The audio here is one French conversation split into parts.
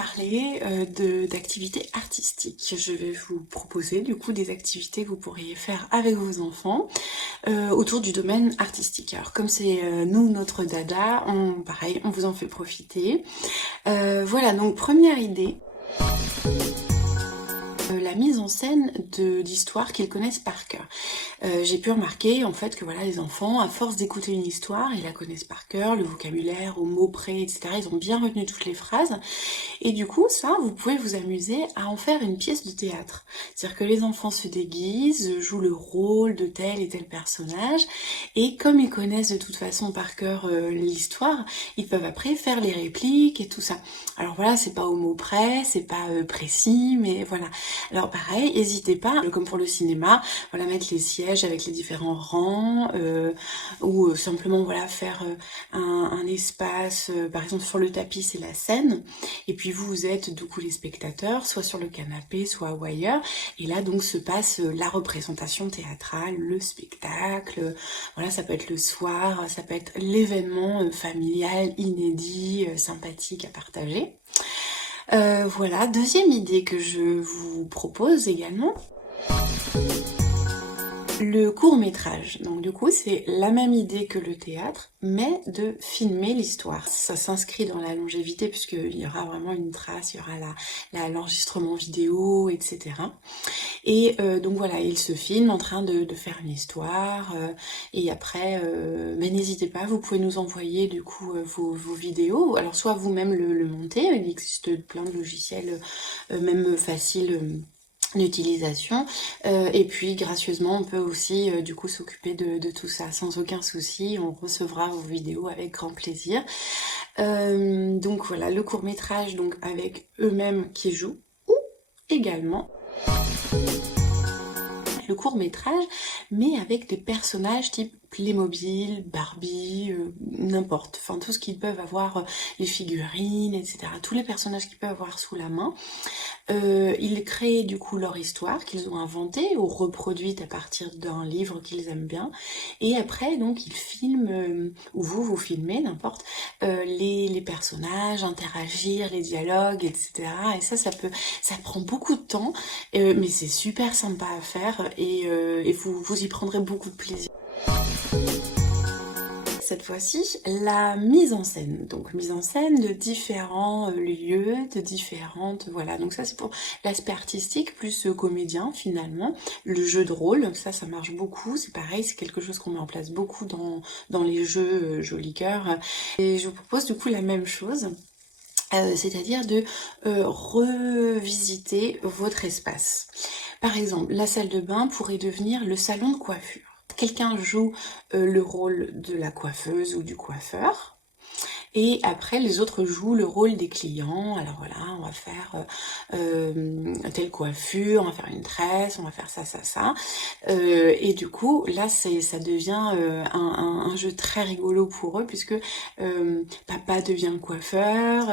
parler d'activités artistiques. Je vais vous proposer du coup des activités que vous pourriez faire avec vos enfants autour du domaine artistique. Alors comme c'est nous notre dada, pareil, on vous en fait profiter. Voilà, donc première idée. La mise en scène d'histoires qu'ils connaissent par cœur. J'ai pu remarquer en fait que voilà, les enfants, à force d'écouter une histoire, ils la connaissent par cœur, le vocabulaire, au mot près, etc. Ils ont bien retenu toutes les phrases. Et du coup, ça, vous pouvez vous amuser à en faire une pièce de théâtre. C'est-à-dire que les enfants se déguisent, jouent le rôle de tel et tel personnage, et comme ils connaissent de toute façon par cœur l'histoire, ils peuvent après faire les répliques et tout ça. Alors voilà, c'est pas au mot près, c'est pas précis, mais voilà. Alors pareil, n'hésitez pas, comme pour le cinéma, voilà, mettre les sièges avec les différents rangs, ou simplement voilà faire un espace, par exemple sur le tapis c'est la scène, et puis vous êtes du coup les spectateurs, soit sur le canapé, soit ailleurs, et là donc se passe la représentation théâtrale, le spectacle, voilà, ça peut être le soir, ça peut être l'événement familial, inédit, sympathique à partager. Voilà, deuxième idée que je vous propose également, le court-métrage. Donc du coup, c'est la même idée que le théâtre, mais de filmer l'histoire. Ça s'inscrit dans la longévité puisqu'il y aura vraiment une trace, il y aura l'enregistrement vidéo, etc. Et donc voilà, il se filme en train de faire une histoire, et après, mais n'hésitez pas, vous pouvez nous envoyer du coup vos vidéos, alors soit vous-même le monter, il existe plein de logiciels, même faciles, d'utilisation, et puis gracieusement on peut aussi du coup s'occuper de tout ça sans aucun souci, on recevra vos vidéos avec grand plaisir. Donc voilà, le court-métrage donc avec eux-mêmes qui jouent, ou également le court-métrage, mais avec des personnages type Playmobil, Barbie, n'importe, enfin tout ce qu'ils peuvent avoir, les figurines, etc. Tous les personnages qu'ils peuvent avoir sous la main. Ils créent du coup leur histoire qu'ils ont inventée ou reproduite à partir d'un livre qu'ils aiment bien, et après donc ils filment, ou vous filmez, n'importe, les personnages, interagir, les dialogues, etc. Et ça prend beaucoup de temps, mais c'est super sympa à faire, et vous y prendrez beaucoup de plaisir. Cette fois-ci, la mise en scène. Donc mise en scène de différents lieux, de différentes... Voilà, donc ça c'est pour l'aspect artistique, plus comédien finalement. Le jeu de rôle, ça marche beaucoup, c'est pareil, c'est quelque chose qu'on met en place beaucoup dans les jeux Joli Cœur. Et je vous propose du coup la même chose. C'est-à-dire de revisiter votre espace. Par exemple, la salle de bain pourrait devenir le salon de coiffure. Quelqu'un joue le rôle de la coiffeuse ou du coiffeur, et après les autres jouent le rôle des clients. Alors voilà, on va faire telle coiffure, on va faire une tresse, on va faire ça, et du coup là ça devient un jeu très rigolo pour eux, puisque papa devient le coiffeur,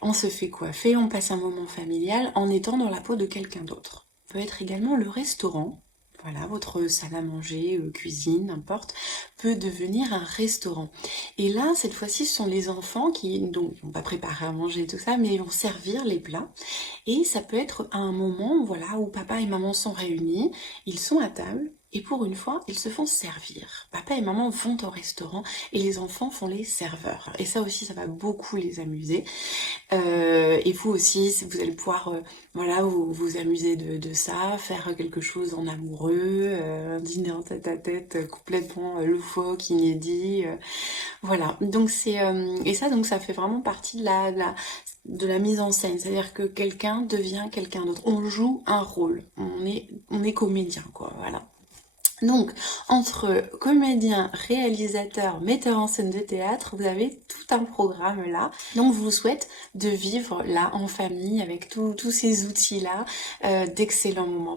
on se fait coiffer, on passe un moment familial en étant dans la peau de quelqu'un d'autre. Ça peut être également le restaurant. Voilà, votre salle à manger, cuisine, n'importe, peut devenir un restaurant. Et là, cette fois-ci, ce sont les enfants qui donc vont pas préparer à manger et tout ça, mais ils vont servir les plats. Et ça peut être un moment, voilà, où papa et maman sont réunis, ils sont à table, et pour une fois, ils se font servir. Papa et maman vont au restaurant, et les enfants font les serveurs. Et ça aussi, ça va beaucoup les amuser. Et vous aussi, vous allez pouvoir voilà, vous amuser de ça, faire quelque chose en amoureux, un dîner en tête-à-tête complètement loufoque, inédit, voilà. Donc c'est et ça, donc ça fait vraiment partie de la mise en scène, c'est-à-dire que quelqu'un devient quelqu'un d'autre, on joue un rôle, on est comédien quoi, voilà. Donc, entre comédien, réalisateur, metteur en scène de théâtre, vous avez tout un programme là. Donc, je vous souhaite de vivre là en famille avec tous ces outils-là, d'excellents moments